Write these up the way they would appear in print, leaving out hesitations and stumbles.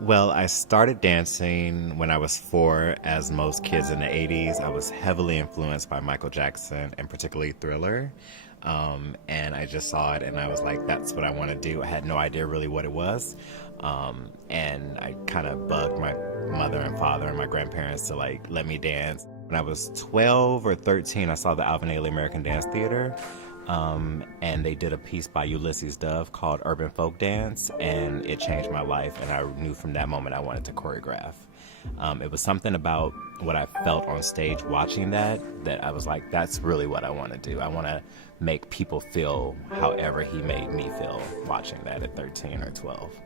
Well, I started dancing when I was 4, as most kids in the 80s. I was heavily influenced by Michael Jackson and particularly Thriller. And I just saw it and I was like, that's what I want to do. I had no idea really what it was. And I kind of bugged my mother and father and my grandparents to like let me dance. When I was 12 or 13, I saw the Alvin Ailey American Dance Theater. And they did a piece by Ulysses Dove called Urban Folk Dance, and it changed my life. And I knew from that moment I wanted to choreograph. It was something about what I felt on stage watching that I was like, that's really what I want to do. I want to make people feel however he made me feel watching that at 13 or 12.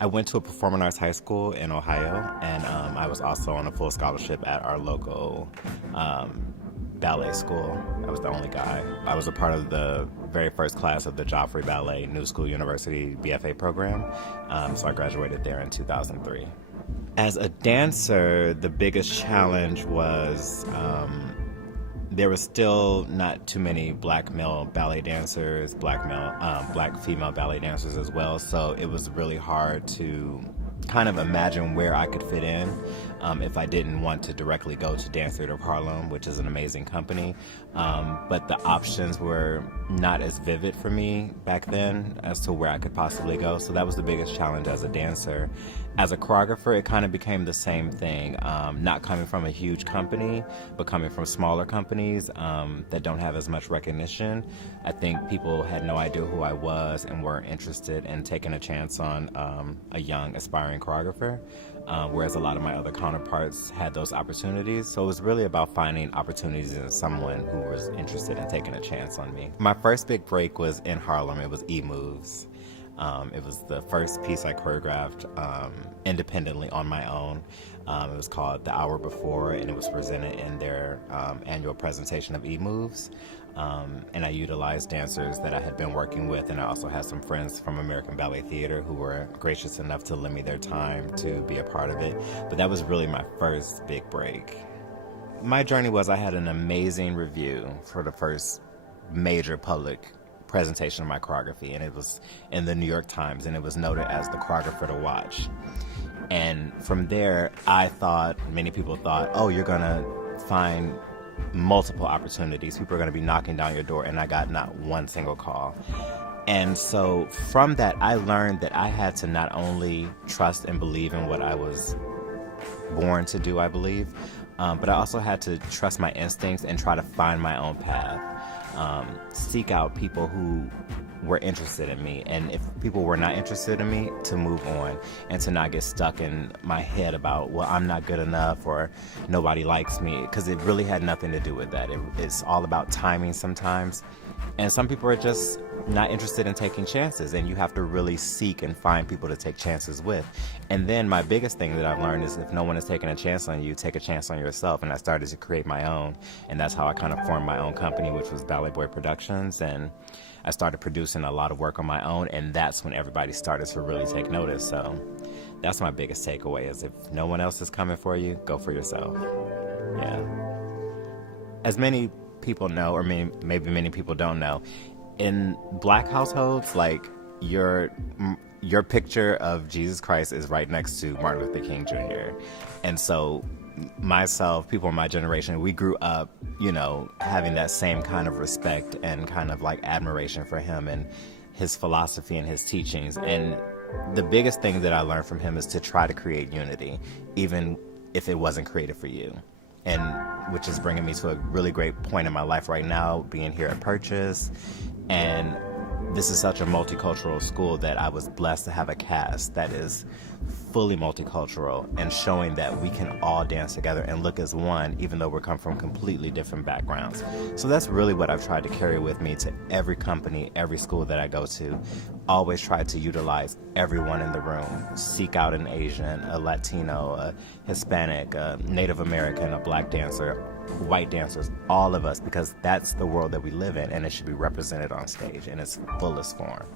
I went to a performing arts high school in Ohio, and I was also on a full scholarship at our local ballet school. I was the only guy. I was a part of the very first class of the Joffrey Ballet New School University BFA program, so I graduated there in 2003. As a dancer, the biggest challenge was there was still not too many black male ballet dancers, black female ballet dancers as well. So it was really hard to kind of imagine where I could fit in if I didn't want to directly go to Dance Theater of Harlem, which is an amazing company. But the options were not as vivid for me back then as to where I could possibly go. So that was the biggest challenge as a dancer. As a choreographer, it kind of became the same thing, not coming from a huge company, but coming from smaller companies that don't have as much recognition. I think people had no idea who I was and weren't interested in taking a chance on a young, aspiring choreographer, whereas a lot of my other counterparts had those opportunities. So it was really about finding opportunities in someone who was interested in taking a chance on me. My first big break was in Harlem. It was E-Moves. It was the first piece I choreographed independently on my own. It was called The Hour Before, and it was presented in their annual presentation of E-Moves. And I utilized dancers that I had been working with, and I also had some friends from American Ballet Theater who were gracious enough to lend me their time to be a part of it. But that was really my first big break. My journey was I had an amazing review for the first major public presentation of my choreography, and it was in the New York Times, and it was noted as the choreographer to watch. And from there, many people thought, oh, you're gonna find multiple opportunities. People are gonna be knocking down your door, and I got not one single call. And so from that, I learned that I had to not only trust and believe in what I was born to do, I believe, but I also had to trust my instincts and try to find my own path. Seek out people who were interested in me, and if people were not interested in me, to move on and to not get stuck in my head about, well, I'm not good enough or nobody likes me, because it really had nothing to do with that. It's all about timing sometimes, and some people are just not interested in taking chances, and you have to really seek and find people to take chances with. And then my biggest thing that I've learned is if no one is taking a chance on you, take a chance on yourself. And I started to create my own, and that's how I kind of formed my own company, which was Ballet Boy Productions. And I started producing a lot of work on my own, and that's when everybody started to really take notice. So that's my biggest takeaway, is if no one else is coming for you, go for yourself. Yeah. As many people know, or maybe many people don't know, in black households, like your picture of Jesus Christ is right next to Martin Luther King Jr. And so myself, people in my generation, we grew up, having that same kind of respect and kind of like admiration for him and his philosophy and his teachings. And the biggest thing that I learned from him is to try to create unity, even if it wasn't created for you. And which is bringing me to a really great point in my life right now, being here at Purchase. And this is such a multicultural school that I was blessed to have a cast that is fully multicultural, and showing that we can all dance together and look as one, even though we come from completely different backgrounds. So that's really what I've tried to carry with me to every company, every school that I go to. Always try to utilize everyone in the room. Seek out an Asian, a Latino, a Hispanic, a Native American, a black dancer, white dancers, all of us, because that's the world that we live in, and it should be represented on stage in its fullest form.